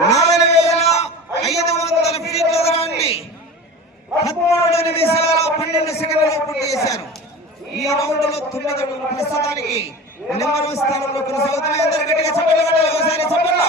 నాలుగు వేల ఐదు వందల ఫీట్ల దూరాన్ని పదమూడు నిమిషాల పన్నెండు సెకండ్లలో పూర్తి చేశారు. ఈ రౌండ్లో తొమ్మిది ప్రస్తుతానికి నెంబర్ స్థానంలో కొనసాగుతున్నాయి. అందరు గట్టిగా చెప్పలు కొట్టాలి ఒకసారి చెప్పల్లో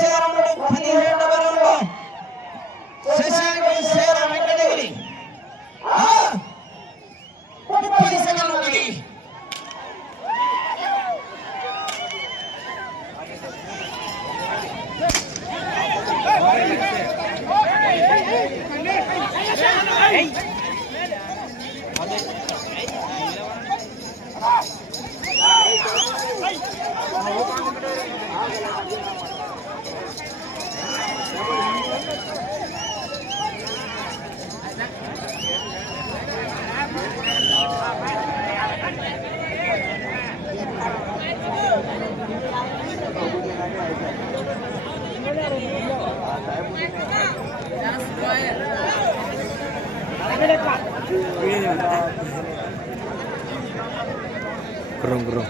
వచ్చే రౌండ్ పదిహేడవ రౌండ్లో శశాంక్ శేర వెంకటగిరి ఆ! ముప్పై సెకండ్లు ఉన్నది గుర్రం గుర్రం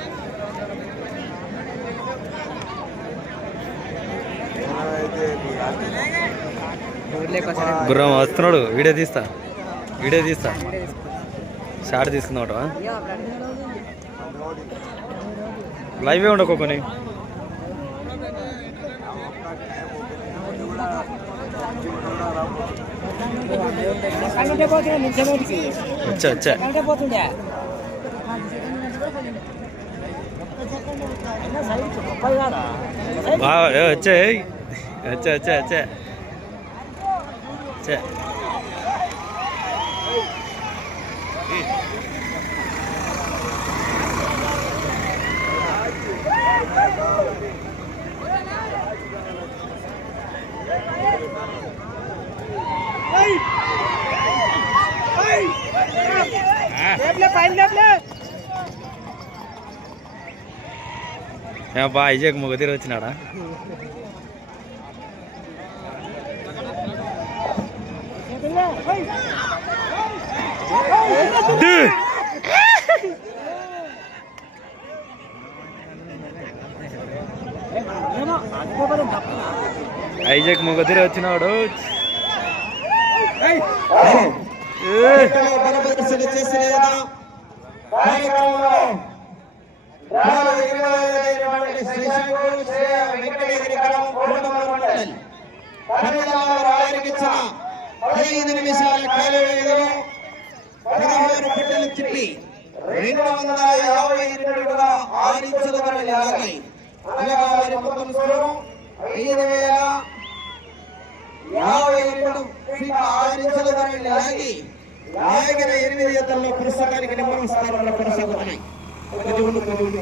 గుర్రం వస్తున్నాడు. వీడియో తీస్తా. వీడియో తీస్తా. షార్ట్ తీసుకున్నాడు లైవే ఉండకు కొన్ని. వచ్చా వచ్చా. వచ్చాయి పోతుండే అయినా సైజ్ ముప్పై కాదా సైజ్ బాగా ఏ, వచ్చా ఏయ్. వచ్చా వచ్చా వచ్చా వచ్చా లేపులే పైన లేపులే ఏ బా ఇజేక్ మొగతీరు వచ్చినాడా తప్పు ఐజాక్ మొగతీరు వచ్చినాడు. ఇక్కడ బలపరిశీలన చేసిన కార్యక్రమంలో నాలుగు ఇరవై ఐదైనటువంటి శశాంక్ పదిహేను నిమిషాల కాల వ్యవధిలో పదహారు బిడ్డలు తిప్పి రెండు వందల యాభై రెండుగా ఆరించల వరకు లాగాయి అనగా వారి మొత్తం స్కోరు ఐదు వేల యాభై రెండు ఆరు ఇంచుల వరకు లాగి లాగిన ఎనిమిది ఎత్తల్లో పుస్తకానికి నెంబర్ స్థానంలో కొనసాగుతున్నాయి. కొద్ది ఉండు, ఉండు,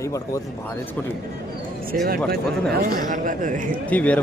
చేయి పట్టుకోపోతుంది బాగా తెచ్చుకుంటుంది. చేయి పట్టుకోపోతుంది తీ వేరే